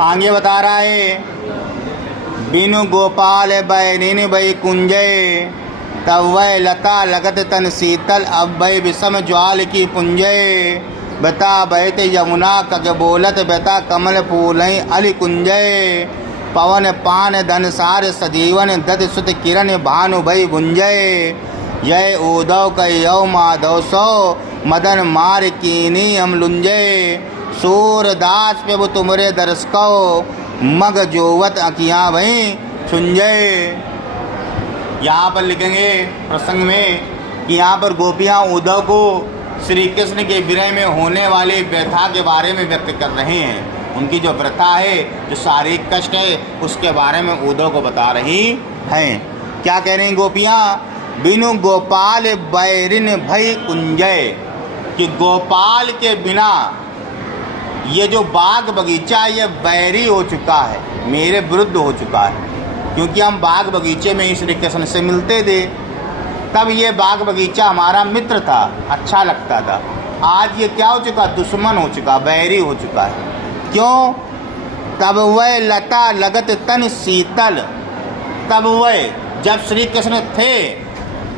आगे बता रहा है, बिनु गोपाल बैरिन बई कुंजय, तब वह लता लगत तन शीतल, अब वह विषम ज्वाल की पुंजय। बता बहत यमुना कग बोलत, बता कमल फूलई अली कुंजय। पवन पान धन सार सजीवन, दत सुत किरण भानु भई गुंजय। जय उदव कयौ माधव सो, मदन मार कीनी हम लुंजय। सूरदास पे वो तुमरे दरस को, मग जोवत अखियाँ भई छुंजय। यहाँ पर लिखेंगे प्रसंग में कि यहाँ पर गोपियाँ उद्धव को श्री कृष्ण के विरह में होने वाली व्यथा के बारे में व्यक्त कर रहे हैं। उनकी जो व्यथा है, जो शारीरिक कष्ट है, उसके बारे में उद्धव को बता रही हैं। क्या कह रही हैं गोपियाँ? बिनु गोपाल बैरिन भई कुंजय, कि गोपाल के बिना ये जो बाग बगीचा ये बैरी हो चुका है, मेरे विरुद्ध हो चुका है। क्योंकि हम बाग बगीचे में ही श्री कृष्ण से मिलते थे, तब ये बाग बगीचा हमारा मित्र था, अच्छा लगता था। आज ये क्या हो चुका? दुश्मन हो चुका, बैरी हो चुका है। क्यों? तब वह लता लगत तन शीतल, तब वह जब श्री कृष्ण थे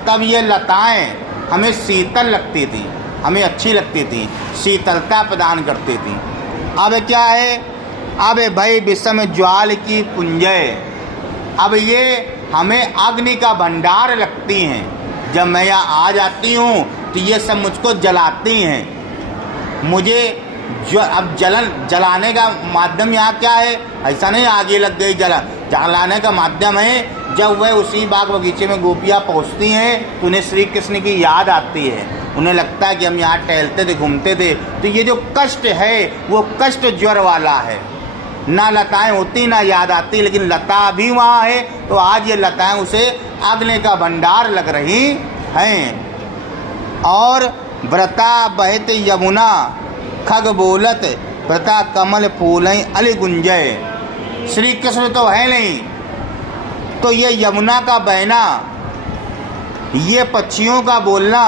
तब ये लताएं हमें शीतल लगती थी, हमें अच्छी लगती थी, शीतलता प्रदान करती थी। अब क्या है? अब भाई विषम ज्वाल की पुंजय, अब ये हमें अग्नि का भंडार लगती हैं। जब मैं यहाँ आ जाती हूँ तो ये सब मुझको जलाती हैं। मुझे जो अब जलाने का माध्यम यहाँ क्या है? ऐसा नहीं आगे लग गई जलाने का माध्यम है जब वह उसी बाग बगीचे में गोपियाँ पहुँचती हैं तो उन्हें श्री कृष्ण की याद आती है। उन्हें लगता है कि हम यहाँ टहलते थे, घूमते थे, तो ये जो कष्ट है वो कष्ट ज्वर वाला है। ना लताएं होती ना याद आती, लेकिन लता भी वहाँ है, तो आज ये लताएं उसे अग्नि का भंडार लग रही हैं। और व्रता बहत यमुना खग बोलत, व्रता कमल फूलई अली गुंजय। श्री कृष्ण तो है नहीं, तो ये यमुना का बहना, ये पक्षियों का बोलना,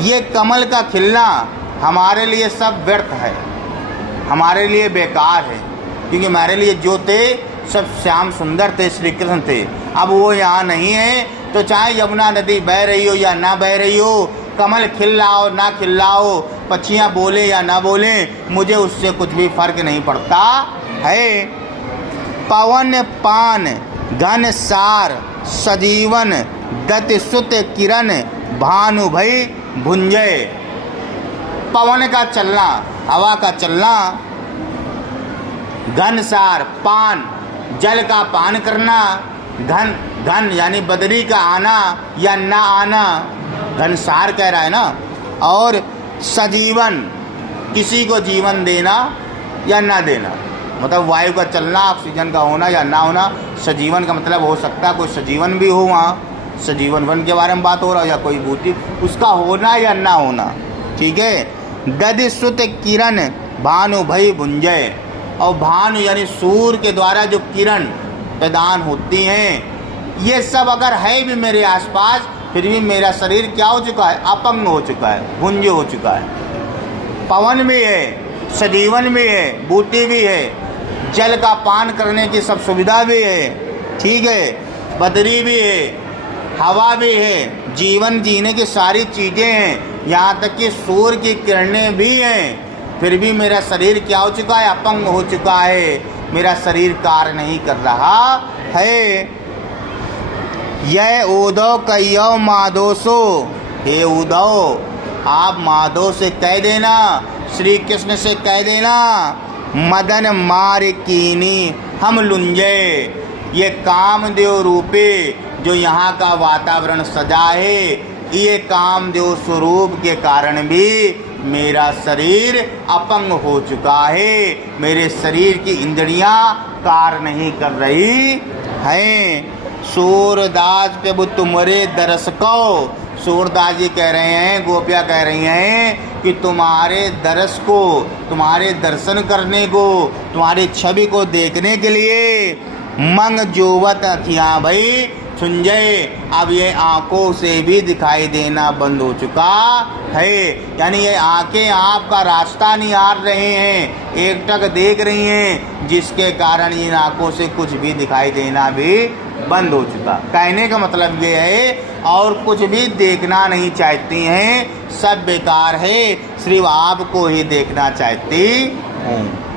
ये कमल का खिलना हमारे लिए सब व्यर्थ है, हमारे लिए बेकार है। क्योंकि हमारे लिए जो थे सब श्याम सुंदर थे, श्री कृष्ण थे। अब वो यहाँ नहीं है, तो चाहे यमुना नदी बह रही हो या ना बह रही हो, कमल खिल रहा हो ना खिल रहा हो, पक्षियाँ बोले या ना बोले, मुझे उससे कुछ भी फर्क नहीं पड़ता है। पवन पान घन सार सजीवन, दत सुत किरण भानु भई भुंजय। पवन का चलना, हवा का चलना, घनसार पान, जल का पान करना, घन यानी बदरी का आना या ना आना, घनसार कह रहा है ना। और सजीवन, किसी को जीवन देना या ना देना, मतलब वायु का चलना, ऑक्सीजन का होना या ना होना। सजीवन का मतलब हो सकता है कोई सजीवन भी हो, वहाँ सजीवन वन के बारे में बात हो रहा है, या कोई भूति, उसका होना या ना होना, ठीक है। दधि सुत किरण भानु भई भुंजय, और भानु यानी सूर्य के द्वारा जो किरण प्रदान होती हैं, ये सब अगर है भी मेरे आसपास, फिर भी मेरा शरीर क्या हो चुका है? अपंग हो चुका है, भुंज हो चुका है। पवन भी है, सजीवन भी है, बूटी भी है, जल का पान करने की सब सुविधा भी है, ठीक है, बदरी भी है, हवा भी है, जीवन जीने की सारी चीज़ें हैं, यहाँ तक कि सूर्य की किरणें भी हैं, फिर भी मेरा शरीर क्या हो चुका है? अपंग हो चुका है, मेरा शरीर कार्य नहीं कर रहा है। यह उद्धव कहियो माधोसो, हे उद्धव आप माधव से कह देना, श्री कृष्ण से कह देना, मदन मार कीनी हम लुंजय। ये कामदेव रूपे जो यहाँ का वातावरण सजा है, ये कामदेव स्वरूप के कारण भी मेरा शरीर अपंग हो चुका है, मेरे शरीर की इंद्रियां कार्य नहीं कर रही हैं। सूरदास प्रभु तुम्हारे दरस को, सूरदास जी कह रहे हैं, गोपियाँ कह रही हैं कि तुम्हारे दरस को, तुम्हारे दर्शन करने को, तुम्हारी छवि को देखने के लिए मंग जोवत अखियाँ भई छुंजय, अब ये आंखों से भी दिखाई देना बंद हो चुका है। यानी ये आंखें आपका रास्ता निहार रहे हैं, एकटक देख रही हैं, जिसके कारण इन आंखों से कुछ भी दिखाई देना भी बंद हो चुका। कहने का मतलब ये है और कुछ भी देखना नहीं चाहती हैं, सब बेकार है, सिर्फ आपको ही देखना चाहती हैं।